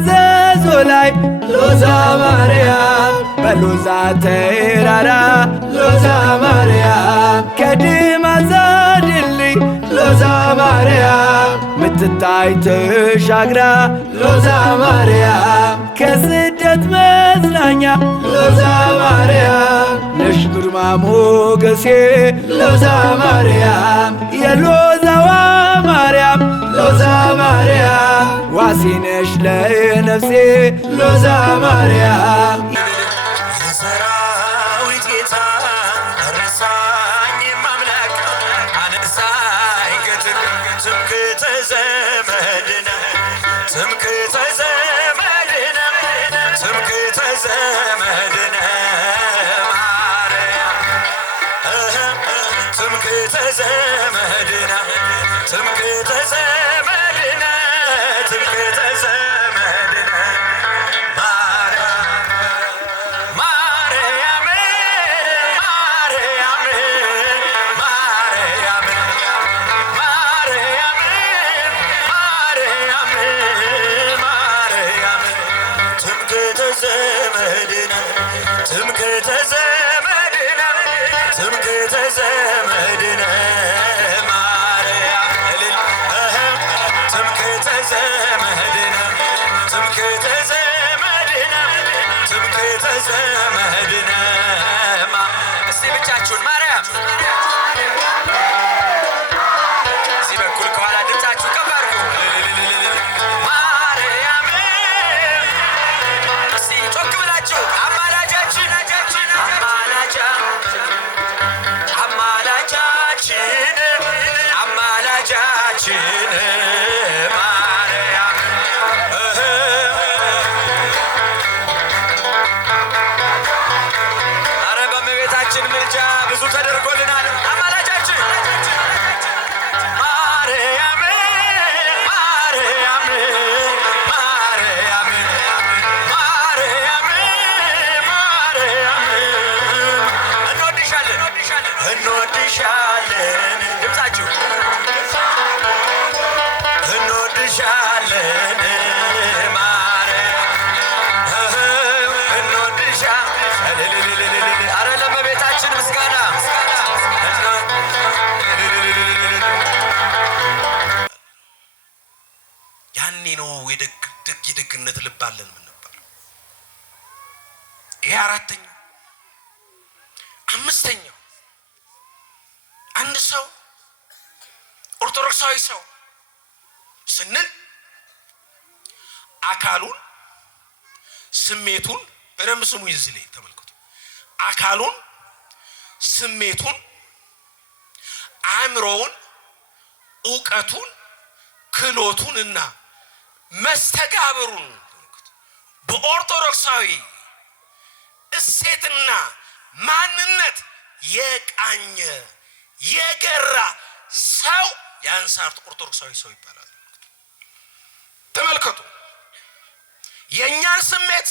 አዘዞ ላይ ሎዛ ማርያም በሎዛ ተራራ ሎዛ ማርያም ከድማዛ ድልድይ ሎዛ ማርያም ምትታይ ተሻግራ ሎዛ ማርያም ከስደት መዝናኛ ሎዛ ማርያም ነሽ ግርማ ሞገሴ ሎዛ ማርያም የሎዛዋ ማርያም ሎዛ ማርያም ዋሲነሽ ለነፍሴ ሎዛ ማርያም የሰራዊት ጌታ ረሳኝ ማምላክ አነሳኝ ትምክህተ ዘመድነ ትምክህተ ዘመድነ ትምክህተ ዘመድነ ማርያም ትምክህተ ዘመድነ ትምክህተ ዘመድነ ትምክህተ ዘመድነ ማርያም ማርያም ማርያም ማርያም ማርያም ማርያም ትምክህተ ዘመድነ ትምክህተ ዘመድነ ትምክህተ ዘመድነ ዘመድነ እስቲ ብቻችሁን ማርያም እዚህ በኩል ከኋላ ድምፃችሁ ከፍ አድርጉ። ማርያም እስቲ ጮክ ብላችሁ አማላጃችን አማላጃችን አማላጃችን ምልጃ ብዙ ተደርጎልናል። አማላጃችን ማርያም ማርያም ማርያም ማርያም ማርያም እንወድሻለን እንወድሻለን ድምፃችሁ እንወድሻለን ያኔ ነው የደግነት ልብ አለን ምን ነበር። ይሄ አራተኛው። አምስተኛው አንድ ሰው ኦርቶዶክሳዊ ሰው ስንል አካሉን ስሜቱን በደንብ ስሙ ይዝል ተመልከቱ። አካሉን ስሜቱን አእምሮውን ዕውቀቱን ክህሎቱንና መስተጋብሩን በኦርቶዶክሳዊ እሴትና ማንነት የቃኘ የገራ ሰው የአንሳርት ኦርቶዶክሳዊ ሰው ይባላል። ተመልከቱ። የኛን ስሜት፣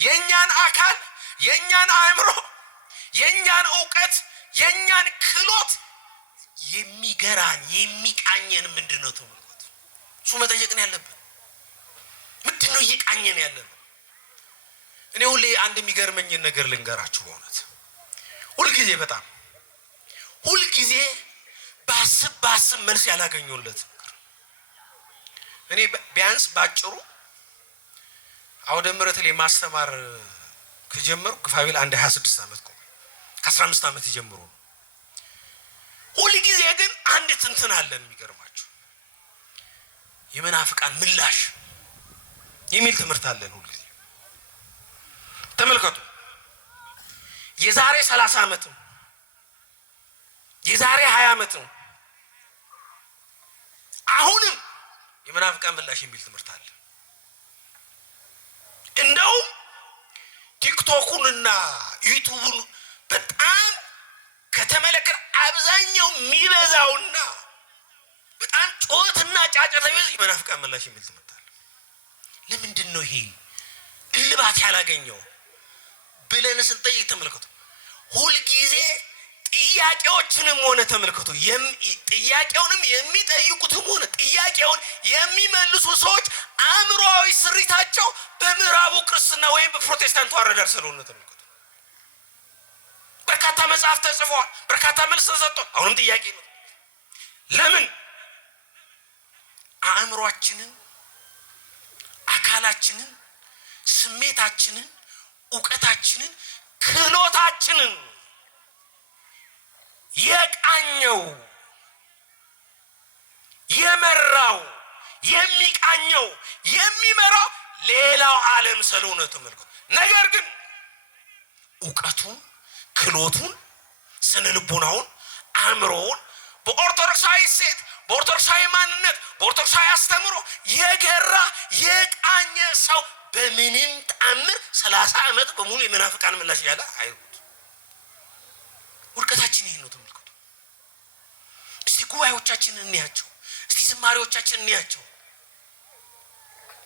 የኛን አካል፣ የኛን አእምሮ፣ የኛን ዕውቀት፣ የኛን ክህሎት የሚገራን የሚቃኘን ምንድነው? ተመልከቱ። እሱ መጠየቅ ነው ያለብን። ምንድነው እየቃኘን ያለብን? እኔ ሁሌ አንድ የሚገርመኝን ነገር ልንገራችሁ። በእውነት ሁልጊዜ ባስብ መልስ ያላገኘሁለት እኔ ቢያንስ ባጭሩ አውደ ምሕረት ላይ ማስተማር ከጀመርኩ ግፋቢል አንድ 26 ዓመት ቆይ ከ15 ዓመት ጀምሮ ሁልጊዜ ግን አንድ እንትን አለን የሚገርማችሁ የመናፍቃን ምላሽ የሚል ትምህርት አለን ሁልጊዜ። ተመልከቱ። የዛሬ 30 ዓመት የዛሬ 20 ዓመት አሁንም የመናፍቃን ምላሽ የሚል ትምህርት አለ። እንደው ቲክቶኩንና ዩቲዩብን በጣም ከተመለከተ አብዛኛው የሚበዛውና በጣም ጮትና ጫጫታ የመናፍቃን ምላሽ የሚል ትምህርት አለ። ለምንድን ነው ይሄ እልባት ያላገኘው ብለን ስንጠይቅ ተመልከቱ። ሁልጊዜ ጥያቄዎችንም ሆነ ተመልከቱ ጥያቄውንም የሚጠይቁትም ሆነ ጥያቄውን የሚመልሱ ሰዎች አእምሮአዊ ስሪታቸው በምዕራቡ ክርስትና ወይም በፕሮቴስታንቱ አረዳድ ስለሆነ ተመልከቱ። በርካታ መጽሐፍ ተጽፏል፣ በርካታ መልስ ተሰጥቷል። አሁንም ጥያቄ ነው፣ ለምን አእምሮአችንን፣ አካላችንን፣ ስሜታችንን፣ እውቀታችንን፣ ክህሎታችንን የቃኘው የመራው የሚቃኘው የሚመራው ሌላው ዓለም ስለሆነ ተመልከቱ። ነገር ግን እውቀቱን፣ ክህሎቱን፣ ስነ ልቦናውን፣ አእምሮውን በኦርቶዶክሳዊ ሴት፣ በኦርቶዶክሳዊ ማንነት፣ በኦርቶዶክሳዊ አስተምሮ የገራ የቃኘ ሰው በምንም ተአምር 30 ዓመት በሙሉ የመናፍቃን ምላሽ ያለ አይሁት። ውድቀታችን ይሄን ነው ተመልከቱ። እስቲ ጉባኤዎቻችንን እንያቸው፣ እስቲ ዝማሬዎቻችንን እንያቸው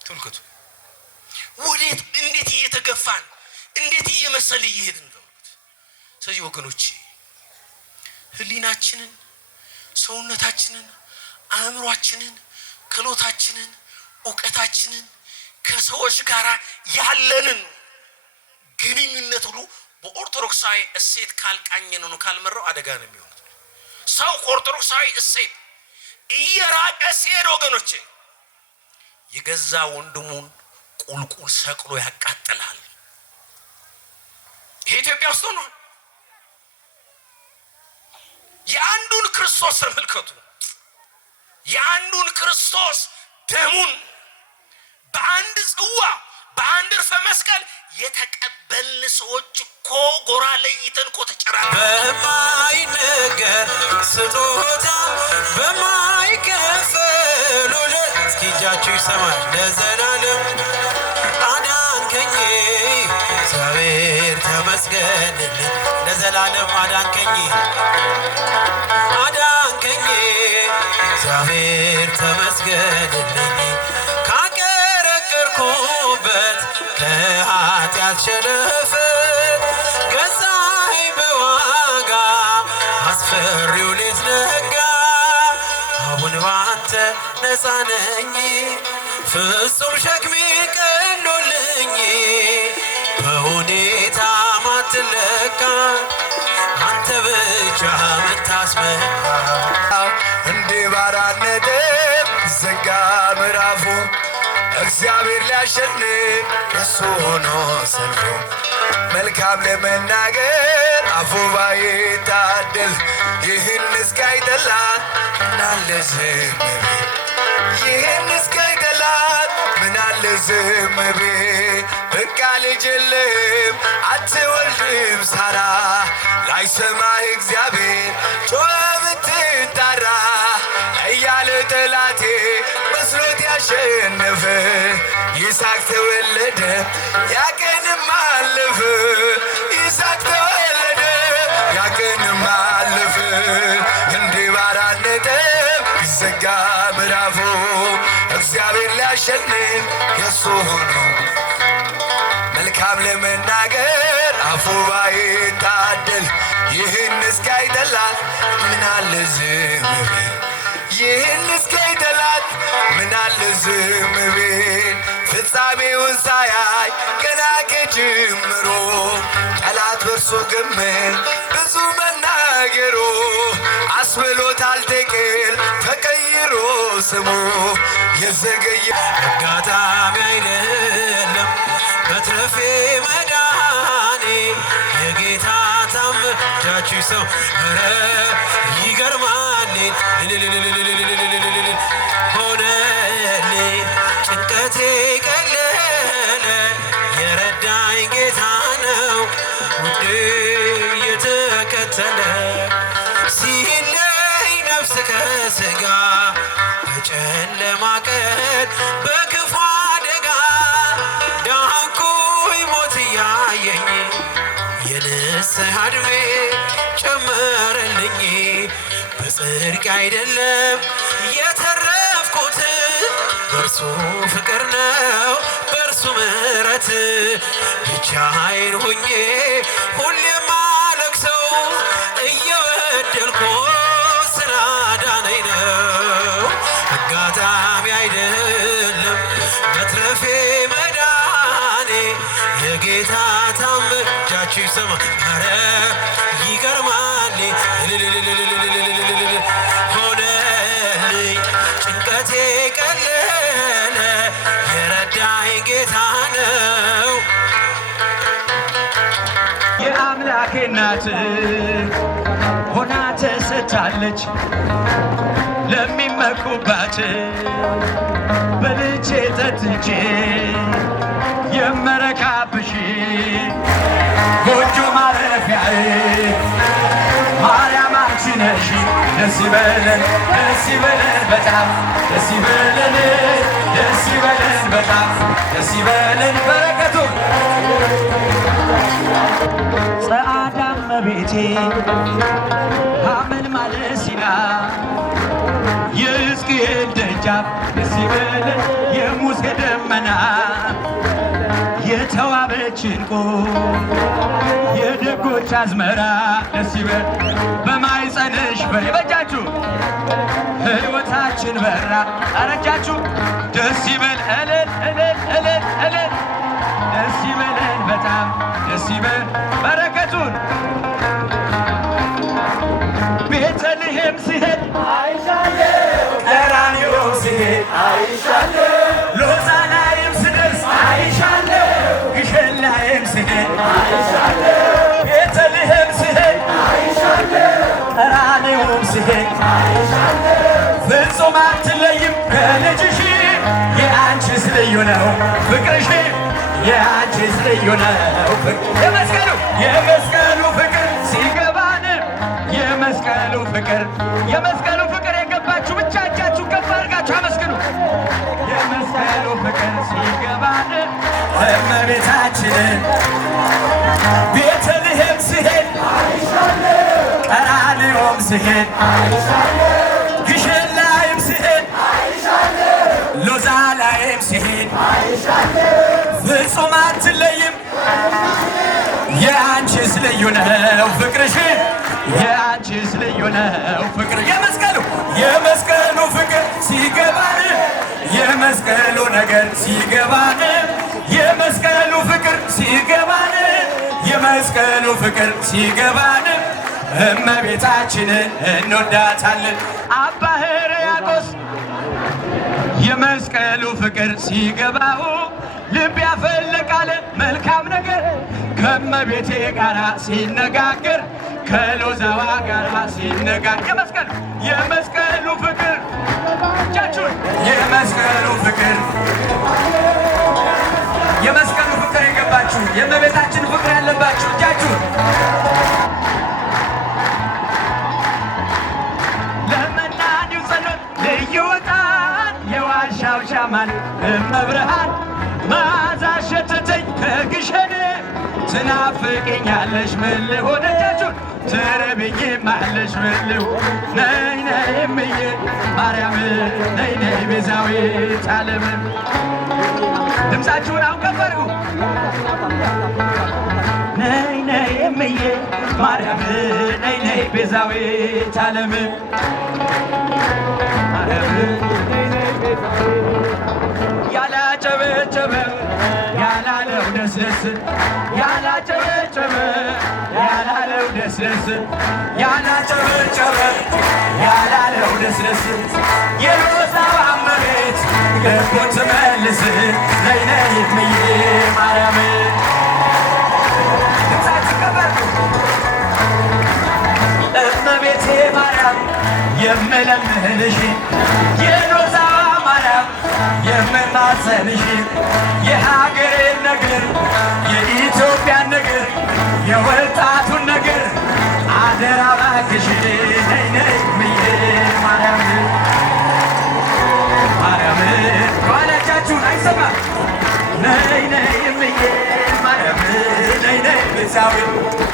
ተመልከቱ። ወዴት እንዴት እየተገፋን እንዴት እየመሰል እየሄድን ተመልከቱ። ስለዚህ ወገኖቼ ህሊናችንን፣ ሰውነታችንን፣ አእምሯችንን፣ ክህሎታችንን፣ እውቀታችንን ከሰዎች ጋር ያለንን ግንኙነት ሁሉ በኦርቶዶክሳዊ እሴት ካልቃኘን ነው ካልመራው አደጋ ነው የሚሆነው። ሰው ከኦርቶዶክሳዊ እሴት እየራቀ ሲሄድ ወገኖቼ የገዛ ወንድሙን ቁልቁል ሰቅሎ ያቃጥላል። ይሄ ኢትዮጵያ ውስጥ ነው። የአንዱን ክርስቶስ ተመልከቱ። የአንዱን ክርስቶስ ደሙን በአንድ ጽዋ በአንድ እርፈ መስቀል የተቀበልን ሰዎች እኮ ጎራ ለይተን እኮ ተጨራረን በማይነገር ስጦታ በማይከፈል ውለታ እስኪ እጃችሁ ይሰማል። ለዘላለም አዳንከኝ እግዚአብሔር ተመስገንልኝ። ለዘላለም አዳንከኝ አዳንከኝ እግዚአብሔር ተመስገንልኝ። ካቀረቀርኩበት ከኃጢአት ሸለፈ ገዛኸኝ በዋጋ አስፈሪው ሌት ነጋ። አሁን ባንተ ነፃ ነኝ ፍጹም ሸክሜ ቀሎልኝ። በሁኔታ ማትለካ አንተ ብቻ ምታስመካ። እንደ ባራነደ ዘጋ ምዕራፉ እግዚአብሔር ሊያሸንፍ እሱ ሆኖ ሰልፎ መልካም ለመናገር አፉ ባይታደል ይህን እስካይጠላት ምናለ ዝም ቢል ይህን እስካይጠላት ምናለ ዝም ቢል። በቃ ልጅ የለህም አትወልድም ሳራ ላይሰማህ እግዚአብሔር ጮኸ ብትጣራ እያለ ጠላቴ መስሎት ያሸነፈ ይስሐቅ ተወለደ ያቀንም አለፈ። ይስሐቅ ተወለደ ያቀንም አለፈ። እንደ ባራን ነጥብ ይዘጋ ምዕራፉ እግዚአብሔር ሊያሸንፍ የሱ ሆኖ መልካም ለመናገር አፉ ባይታደል ይህን እስካይጠላት ምናለ ዝም ቢል ይህን እስካይጠላት ምናለ ዝም ቢል። ፍጻሜውን ሳያይ ገና ከጅምሮ ጠላት በርሶ ግምት ብዙ መናገሩ አስብሎታል ጥቅል ተቀይሮ ስሙ የዘገየ አጋጣሚ አይደለም በትረፌ መዳኔ የጌታ ታምር እጃችሁ ሰው ኧረ ይገርማል ሆነልኝ ጭንቀቴ ቀለለ የረዳኝ ጌታ ነው ውዴ የተከተለ ሲለይ ነፍስ ከሥጋ በጨለማ ቀን በክፉ አደጋ ዳንኩኝ ሞት እያየኝ የንስሐ ዕድሜ ጨመረልኝ። በጽድቅ አይደለም የተረፍኩት በእርሱ ፍቅር ነው በእርሱ ምሕረት ብቻዬን ሆኜ ሁሌም አለቅሰው እየበደልኩ ስላዳነኝ ነው። አጋጣሚ አይደለም የጌታ ታምር እጃችሁ ይሰማ። ኧረ ይገርማል ሆነልኝ ጭንቀቴ ቀለለ የረዳኝ ጌታ ነው። የአምላኬ እናት ሆና ተሰጥታለች ለሚመኩባት በልቼ ጠጥቼ የመረካብሽ ጎጆ ማረፊያዬ ማርያም አንቺ ነሽ። ደስ ይበለን ደስ ይበለን በጣም ደስ ይበለን ደስ ይበለን በጣም ደስ ይበለን በረከቱ ጸአዳ እመቤቴ ሐመል ማለት ሲላ የሕዝቅኤል ደጃፍ ደስ ይበለን የሙሴ ደመና የተዋበች ዕንቁ የደጎች አዝመራ ደስ ይበል በማኅፀንሽ ፍሬ በእጃችሁ ሕይወታችን በራ አረጃችሁ ደስ ይበል እልል እልል እልል እልል ደስ ይበለን በጣም ደስ ይበል በረከቱን ቤተልሔም ሲሄድ አይሻለሁ ቀራንዮ ሲሄድ አይሻለሁ ሎዛ ላይም ስደርስ አይሻለሁ ግሸን ላይም ሲሄድ አይሻለሁ ቤተልሔም ሲሄድ አይሻለሁ ቀራንዮም ሲሄድ አይሻለሁ ፍጹም አትለይም ከልጅሽ የአንቺስ ልዩ ነው ፍቅርሽ የአንቺስ ልዩ ነው የመስቀሉ ፍቅር ሲገባን የመስቀሉ ፍቅር የገባችሁ ብቻ እጃችሁ ከፍ አድርጋችሁ አመስግኑ። የመስቀሉ ፍቅር ሲገባን እመቤታችን ቤተልሔም ሲሄድ ቀራንዮም ሲሄድ ግሸን ላይም ሲሄድ ሎዛ ላይም ሲሄድ ፍጹም አትለይም የአንቺስ ልዩ ነው ፍቅርሽ የአንቺስ ልዩ ነው ፍቅር የመስቀሉ ፍቅር ሲገባን የመስቀሉ ነገር ሲገባን የመስቀሉ ፍቅር ሲገባን የመስቀሉ ፍቅር ሲገባን እመቤታችንን እንወዳታለን። አባ ሕርያቆስ የመስቀሉ ፍቅር ሲገባው ልብ ያፈልቃል መልካም ነገር ከመቤቴ ጋር ሲነጋገር ከሎዛዋ ጋር ሲነጋገር የመስቀሉ ፍቅር እጃችሁን የመስቀሉ ፍቅር የገባችሁ የእመቤታችን ፍቅር ያለባችሁ እጃችሁን ለመናኒው ጸሎት ልዩ ዕጣን የዋሻው ሻማን እመብርሃን መዓዛ ሸተተኝ ከግሸን ትናፍቅኛለሽ ምን ልሆን እጃችሁን ትርብኝማለሽ ምን ልሁን ነይ ነይ እምዬ ማርያም ነይ ነይ ቤዛዊተ ዓለም ድምፃችሁን አሁን ከፍ አድርጉ ነይ ነይ እምዬ ማርያም ነይ ነይ ቤዛዊተ ዓለም ያላጨበጨበ ያላለው ደስደስ ያላጨበጨበ ያላለው ደስደስ ያላጨበጨበ ያላለው ደስደስ የሎዛዋ እመቤት ልቡን ትመልስ ነይ ነይ እምዬ ማርያም ድምፃችሁ ከበር እመቤቴ ማርያም የምለምንሽ የሎዛዋ ማርያም የምማጸንሽ የሀገሬን ነገር የኢትዮጵያን ነገር የወጣቱን ነገር አደራ እባክሽ ነይ ነይ እምዬ ማርያም ማርያም ኋላቻችሁን አይሰማም ነይ ነይ እምዬ ማርያም ነይ ነይ ቤዛዊት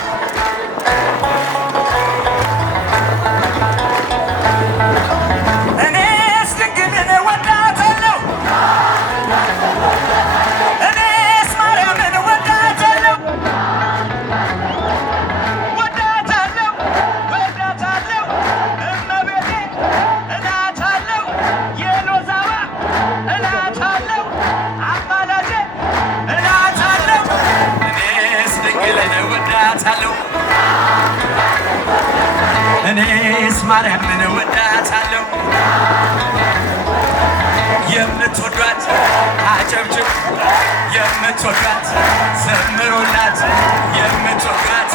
ማርያምን እወዳታለሁ። የምትወዷት አጨብጭብ፣ የምትወዷት ዘምሩላት፣ የምትወዷት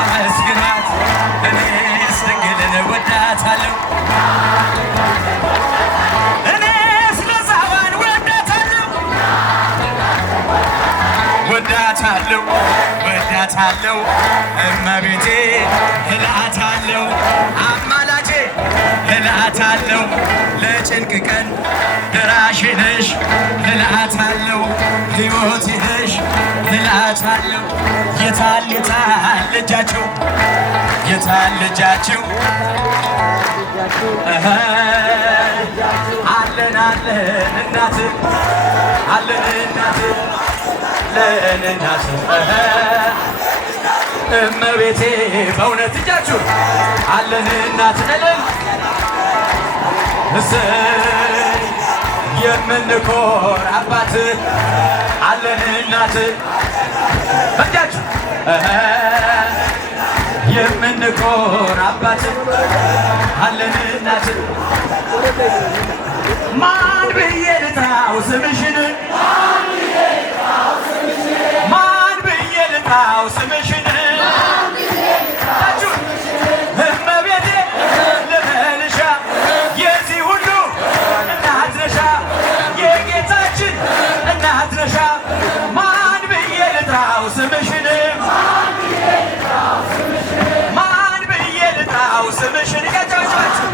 አመስግኗት። እኔስ ድንግልን እወዳታለሁ። እኔስ ለዛዋን ወዳታለሁ፣ ወዳታለሁ፣ ወዳታለሁ። እመቤቴ እላታለሁ፣ አማላጄ እላታለሁ። ለጭንቅ ቀን ደራሽ ነሽ እላታለሁ፣ ሕይወቴ ነሽ እላታለሁ። የታል የታል ልጃቸው፣ የታል ልጃቸው? አለን አለን እናት፣ አለን እናት፣ አለን እናት። እመቤቴ በእውነት እጃችሁ አለን እናት ነለን። እሰይ የምንኮር አባት አለን እናት። በእጃችሁ የምንኮር አባት አለን እናት። ማን ብዬ ልጥራው ስምሽን? ማን ብዬ ልጥራው ስምሽን? እመቤቴ ልበልሻ የዚህ ሁሉ እናት ነሻ፣ የጌታችን እናት ነሻ። ማን ብዬ ልጥራው ስምሽን? ማን ብዬ ልጥራው ስምሽን? እያጨበጨባችሁ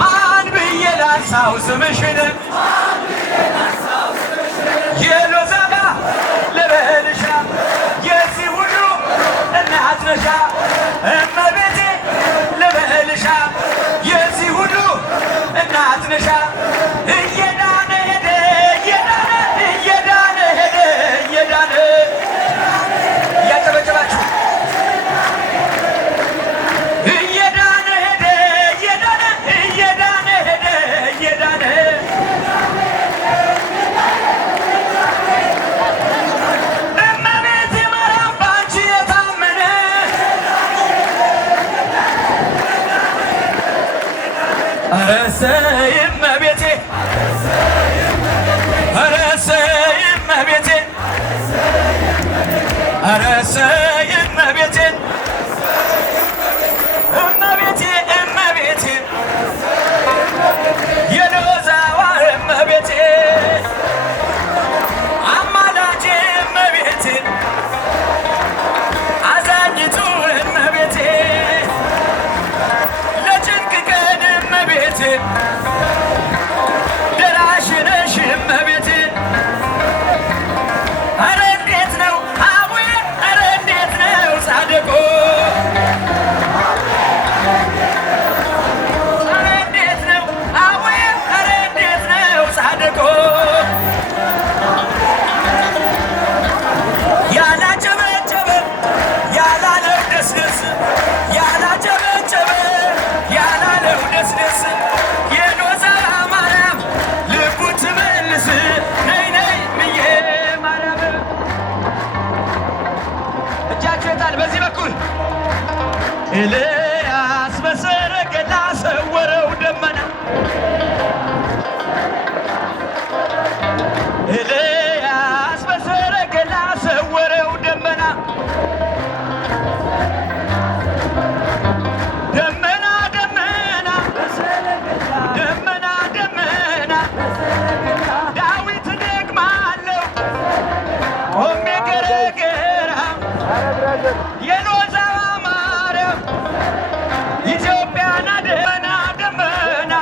ማን ብዬ ላንሳው ስምሽን? የሎዛባ ልበልሻ የዚህ ሁሉ እናት ነሻ። እመቤቴ ልበልሻ የዚህ ሁሉ እናት ነሻ። እየዳነ ሄደ እየዳነ እየዳነ ሄደ እየዳነ እያጨበጨባችሁ እየዳነ ሄደ እየዳነ እየዳነ ሄደ እየዳነ እመቤቴ ማርያም ባንቺ የታመነ ኧረ እሰይ እመቤቴ፣ ኧረ እሰይ እመቤቴ፣ ኧረ እሰይ እመቤቴ፣ እመቤቴ እመቤቴ የሎዛዋ እመቤቴ አማላጄ እመቤቴ አዛኝቱ እመቤቴ ለጭንቅ ቀን እመቤቴ ደራሽ ነሽ እመቤቴ። ኧረ እንዴት ነው አቡዬ፣ ኧረ እንዴት ነው ጻድቁ? ኧረ እንዴት ነው አቡዬ፣ ኧረ እንዴት ነው ጻድቁ? ያላጨበጨበ ያላለው ደስደስ፣ ያላጨበጨበ ያላለው ደስደስ። የሎዛዋ ማርያም ልቡ ትመልስ፣ ነይ ነይ ብዬ ማርያም። እጃችሁ የታል? በዚህ በኩል ኤልያስ በሰረገላ ሰወረው ደመና፣ ኤልያስ በሰረገላ ሰወረው ደመና። ደመና ደመና ደመና ደመና ዳዊት ደግማለሁ ቆሜ ገረገራ የሎዛዋ ማርያም ኢትዮጵያና ደመና ደመና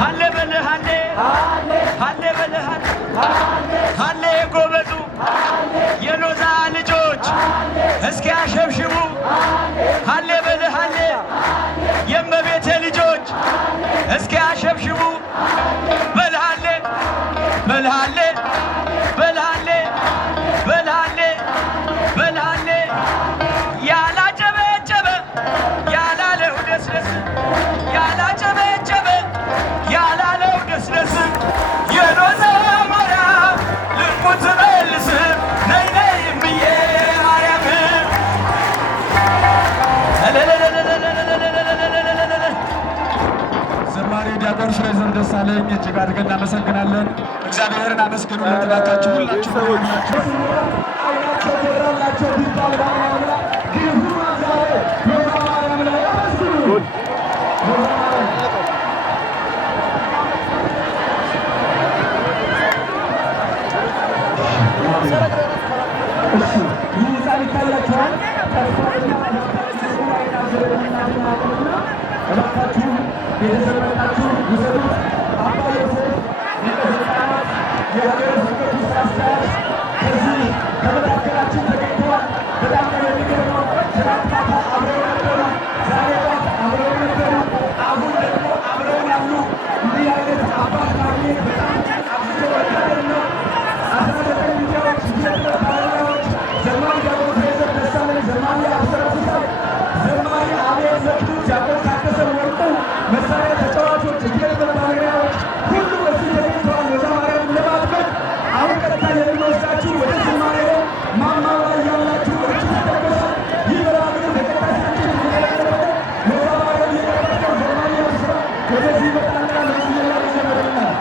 ሃሌ በለ ሃሌ ሃሌ በለ ሃሌ ሃሌ ጎበዙ የሎዛ ልጆች እስኪ ያሸብሽቡ። ሃሌ በለ ሃሌ የእመቤቴ ልጆች እስኪ ያሸብሽቡ። በልሃሌ በልሃሌ በልሃሌ በልሃሌ በልሃሌ ያላጨበጨበ ያላለው ደስደስ፣ ያላጨበጨበ ያላለው ደስደስ። የሎዛዋ ማርያም ልቡ ትመልስ፣ ነይ ነይ እምዬ ማርያም። ዲያቆን ፍሬዘር ደሳለኝ እጅግ አድርገን እናመሰግናለን። እግዚአብሔርን አመስግኑለት እባካችሁ ሁላችሁ ሰዎቻችሁ አይናቸው ተራላቸው ቢባል ባሪያም ላይ ይሁን ዛሬ በማርያም ላይ አመስግኑ። ይህ ይታያቸዋል። እባካችሁ ቤተሰብ መጣችሁ ውሰዱት። አባ ዮሴፍ ሊቀ-ሕፃናት የሀገረ ስብከቱ ሥራ አስኪያጅ ከዚህ ከመካከላችን ተገኝተዋል። በጣም ነው የሚገርመው። ትናንት ማታ አብረው ነበሩ፣ ዛሬ ጠዋት አብረው ነበሩ፣ አሁን ደግሞ አብረው ያሉ። እንዲህ አይነት አባት ማግኘት በጣም አብዝቶ መታደል ነው። 19 ሚዲያዎች የጥበብ ባለሙያዎች ዘማሪ ዲያቆን ፍሬዘር ደሳለኝ፣ ዘማሪ አብስራ ሲሳይ፣ ዘማሪ አብዮት ዘውዱ፣ ዲያቆን ታደሰ ወርቁ፣ መሳሪያ ተጫዋቾች፣ የጥበብ ባለሙያዎች ሁሉ በዚህ ተገኝተዋል። ወደ ማርያም ለማጥመቅ አሁን ቀጥታ የምንወስዳችሁ ወደ ዝማሬ ነው። ማማው ላይ ያላችሁ እጅ ይጠቀሳል። ይህ በራሪ በቀጣይ ስርጭት የተለቀቀ ወደ ማርያም የቀረበው ዘማሪ አብስራ ወደዚህ ይመጣና ለዚህ ላይ ይዘመርልናል።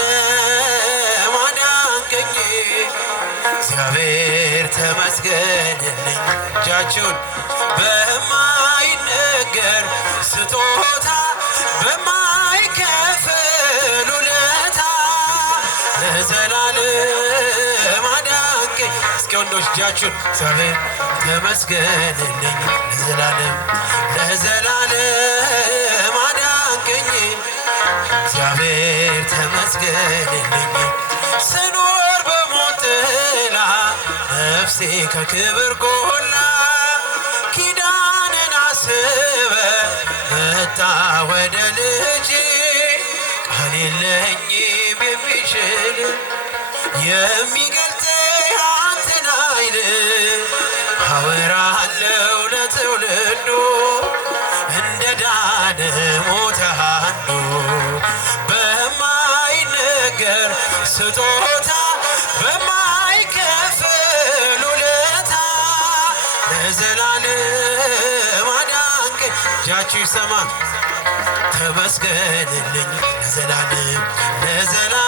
ለዘላለም አዳንከኝ እግዚአብሔር ተመስገንልኝ። እጃችሁን በማይነገር ስጦታ በማይከፈል ውለታ ለዘላለም አዳንከኝ። እስኪ ወንዶች እጃችሁን እግዚአብሔር ተመስገንልኝ ለዘላለም አዳንከኝ እግዚአብሔር ተመስገንልኝ። ስኖር በሞት ጥላ ነፍሴ ከክብር ጎላ ኪዳንን አስበ መጣ ወደ ልጅ ቃል የለኝም የሚችል የሚገልጥ አንተን ኃይል አወራለሁ ለትውልዱ እንደ ዳነ ሞተ አንዱ በማይነገር ስጦታ በማይከፈል ውለታ ለዘላለም አዳንከኝ። እጃችሁ ይሰማ ተመስገንልኝ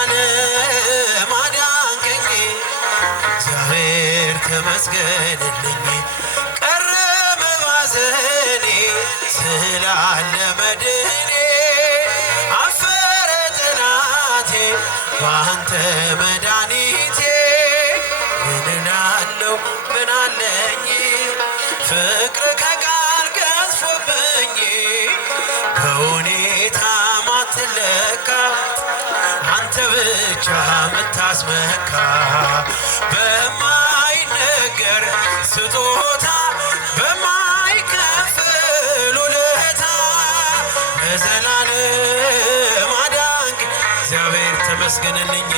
ለዘላለም አዳንከኝ እግዚአብሔር ተመስገንልኝ። ቀረበ ባዘኔ ስላለ መድኔ አፈረ ጠላቴ ባንተ መድኃኒቴ ምን እላለሁ ምን አለኝ ፍቅር ከቃል ገዝፎብኝ በሁኔታ ማትለካ አንተ ብቻ ምታስመካ በማይነገር ስጦታ በማይከፈል ውለታ ለዘላለም አዳንከኝ እግዚአብሔር ተመስገንልኝ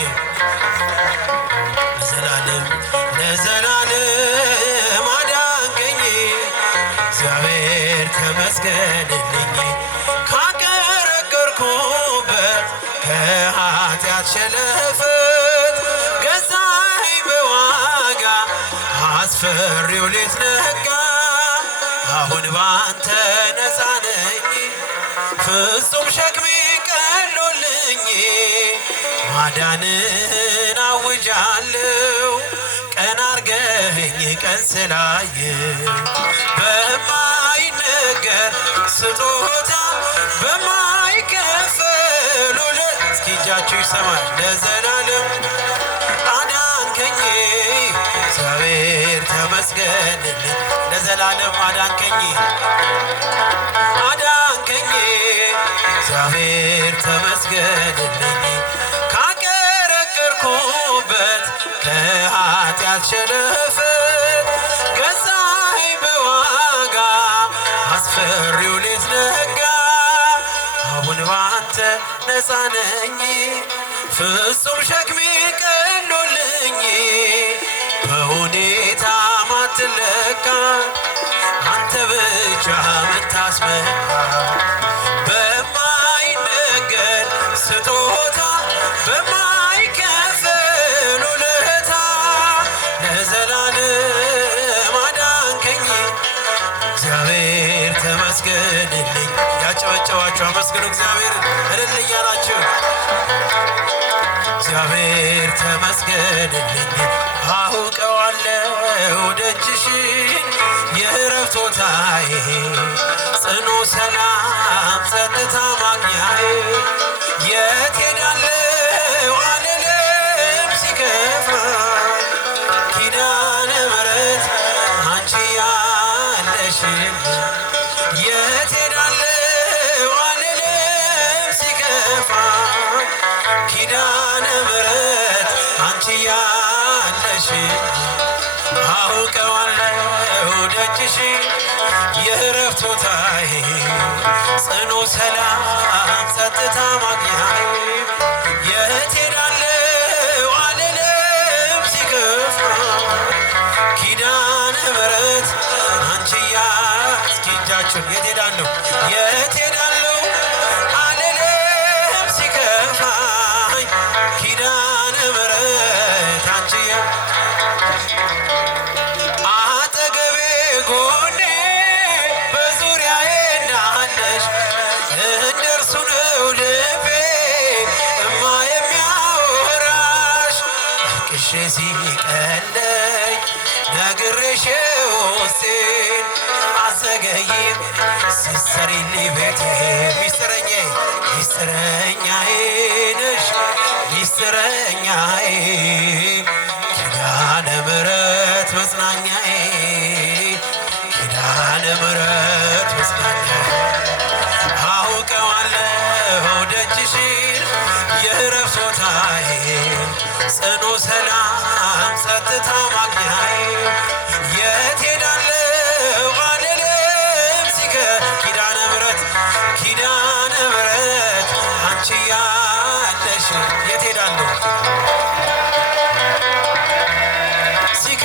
ለዘላለም አዳንከኝ እግዚአብሔር ተመስገንልኝ። ካቀረቀርኩበት ከኃጢአት ሸለፈት ገዛኸኝ በዋጋ አስፈሪው ሌት ነጋ። አሁን ባንተ ነፃ ነኝ ፍጹም ሸክሜ ቀሎልኝ ማዳንን አውጃለሁ ቀን አርገኝ ቀን ስላየ በማይነገር ስጦታ በማይከፈል ውለታ እስኪ እጃችሁ ይሰማል ለዘላለም አዳንከኝ እግዚአብሔር ተመስገንልኝ ለዘላለም አዳንከኝ አዳንከኝ እግዚአብሔር ተመስገንልኝ ካቀረቀርኩበት ከኃጢአት ሸለፈት ገዛኸኝ በዋጋ አስፈሪው ሌት ነጋ አሁን ባንተ ነፃ ነኝ ፍጹም ሸክሜ ቀሎልኝ በሁኔታ ማትለካ አንተ ብቻ ምታስመካ በማይነገር ስጦታ በማይከፈል ውለታ ለዘላለም አዳንከኝ እግዚአብሔር ተመስገንልኝ። ያጨበጨባችሁ አመስግኑ እግዚአብሔርን እልል እያላችሁ እግዚአብሔር ተመስገንልኝ። አውቀዋለሁ ደጅሽን የዕረፍት ቦታዬ ጽኑ ሰላም ጸጥታ ማግኛዬ የት ሄዳለሁ አልልም ሲከፋ ኪዳነ ምሕረት አንቺ ያለሽን የት ሄዳለሁ አልልም ሲከፋ ኪዳነ ምሕረት አንቺ ያለሽን አውቀዋለሁ ደጅሽን የዕረፍት ቦታዬ ጽኑ ሰላም ጸጥታ ማግኛዬ የት ሄዳለሁ አልልም ሲከፋ ኪዳነ ምሕረት አንቺ እስኪ እጃችሁን የት ሄዳለሁ የት ሄዳለሁ አልልም ሲከፋኝ ኪዳነ ምሕረት አንቺ አጠገቤ ጎኔ በዙሪያዬ እንዳለሽ እንደርሱ ነው ልቤ እማ የሚያወራሽ አልቅሼ ሲቀለኝ ነግሬሽ ውስጤን አዘገይም ስትሰሪልኝ ቤቴ ሚስጥረኛዬ ነሽ ሚስጥረኛዬ ኪዳነ ምሕረት መጽናኛዬ ኪዳነ ምሕረት መጽናኛዬ አውቀዋለሁ ደጅሽን የዕረፍት ቦታዬ ጽኑ ሰላም ጸጥታ ማግኛዬ የት ሄዳለሁ አልልም ኪዳነ ምሕረት አንቺ ያለሽ የት ሄዳለሁ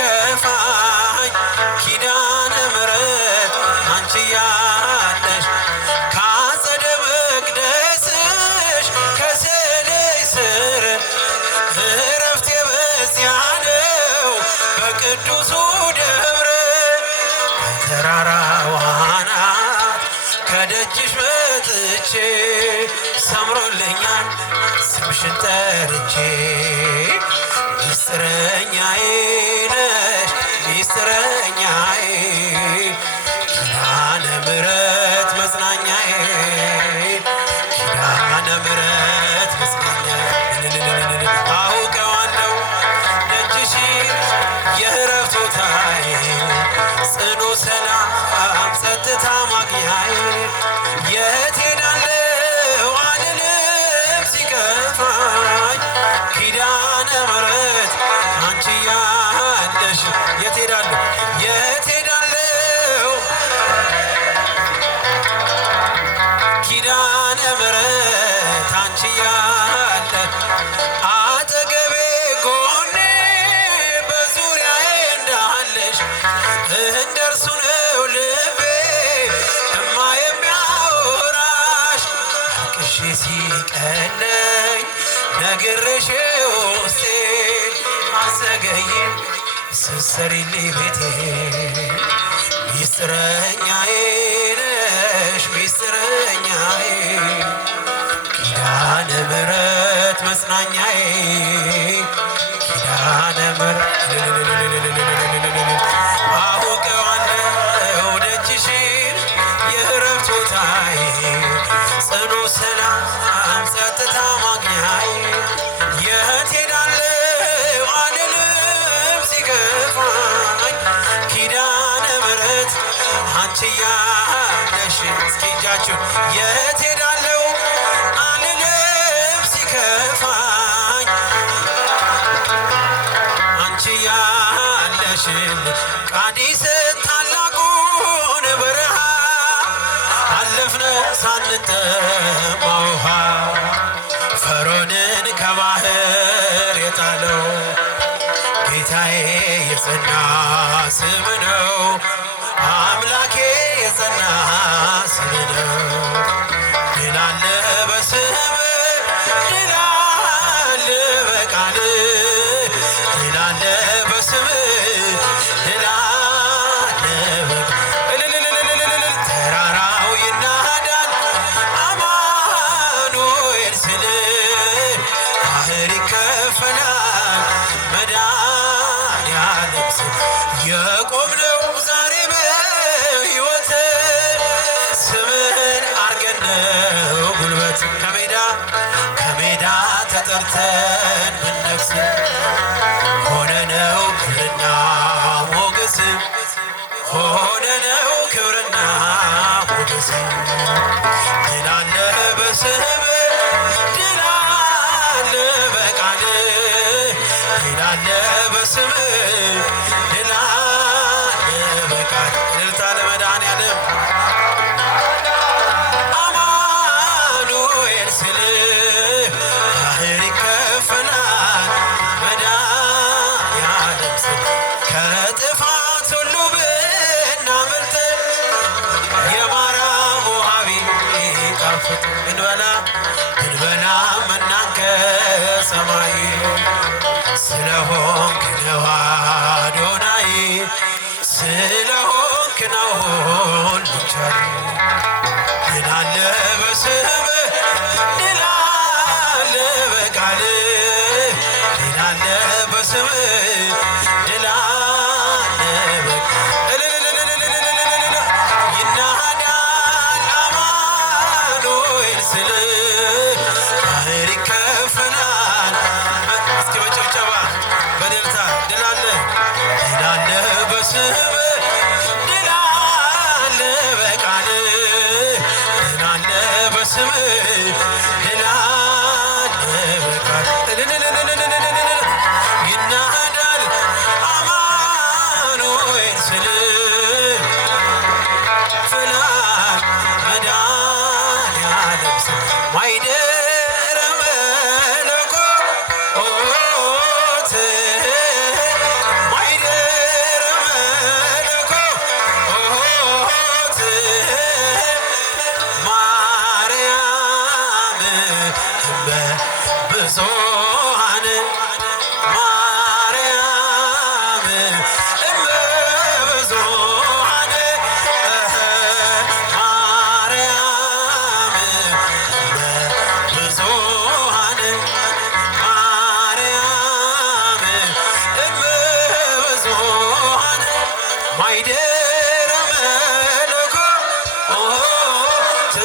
ሲከፋኝ ኪዳነ ምሕረት አንቺ ያለሽ ከአጸደ መቅደስሽ ከስዕልሽ ስር ዕረፍቴ በዚያ ነው በቅዱሱ ደብረ ከተራራው አናት ከደጅሽ መጥቼ ሰምሮልኛል ስምሽን ጠርቼ ሚስጥረኛዬ ነሽ ሚስጥረኛዬ ኪዳነ ምሕረት መጽናኛዬ ኪዳነ ምሕረት መጽናኛዬ አውቀዋለሁ ደጅሽን የዕረፍት ቦታዬ ጽኑ ሰላም ጸጥታ ማግኛዬ የት ሄዳለሁ አልልም ሲከፋኝ ኪዳነ ምሕረት አንቺ ያለሽ የት ሄዳለሁ የት ሄዳለሁ ኪዳነ ምሕረት አንቺ ያለ አጠገቤ ጎኔ በዙሪያዬ እንዳለሽ እንደርሱ ነው ልቤ እማ የሚያወራሽ አልቅሼ ሲቀለኝ ነግሬሽ ውስጤን አዘገይም ስትሰሪልኝ ቤቴ ሚስጥረኛዬ ነሽ ሚስጥረኛዬ ኪዳነ ምሕረት መጽናኛዬ ኪዳነ ምሕረት አውቀዋለሁ ደጅሽን የዕረፍት ብርቱታዬ ጽኑ ሰላም ጸጥታ ማግኛዬ የት ሄዳለሁ አልልም ሲከፋኝ ኪዳነ ምሕረት አንቺ ያለሽ እስኪ እጃችሁ የት ሄዳለሁ አልልም ሲከፋኝ አንቺ ያለሽን ቃዲስን ታላቁን በረሃ አለፍነ ሳንጠማ ውሃ ፈርዖንን ከባህር የጣለው ጌታዬ የጸና ስም ነው አምላኬ የጸና ስም ነው ድል አለ በስም ድል አለ በቃል ድል አለ በስም ድል አለ በቃል ተራራው ይናዳል አማኑኤል ስል ባህር ይከፈላል መድኃኒዓለም ስል የቆምነው ዛሬ በሕይወት ስምን አርገነው ጉልበት ከሜዳ ተጠርተን ብንነግስ ሆነነው ክብርና ሞገስ ሆነነው ክብርና ሞገስ ድል አለ በስም ድል አለ በቃል ድል አለ በስም ድል አለ በቃል እልልታ ለመድኃኒዓለም አማኑኤል ስል ባህር ይከፈላል መድኃኒዓለም ስል ከጥፋት ሁሉ ብናመልጥ የማርያም ውሃ ቢጣፍጥ ብንበላ መናን ከሰማይ ስለሆንክ ነው አዶናይ ስለሆንክ ነው ሁሉን ቻይ ድል አለ በስም ድል አለ በቃል ድል አለ በስም ድል አለ በቃል ይናዳል አማኑኤል ስል ባህር ይከፈላል እስኪ በጭብጨባ በእልልታ ድል አለ በስም ድል አለ በቃል ድል አለ በስም ድል አለ በቃል ይናዳል አማኑኤል ስል ፍላል መድኃኒዓለም ስል ማይደረ መለኮት ማይደረ መለኮት ማርያም እመብዙኃን ማርያም እመብዙኃን ማርያም እመብዙኃን ማርያም እመብዙኃን ማይደረ መለኮት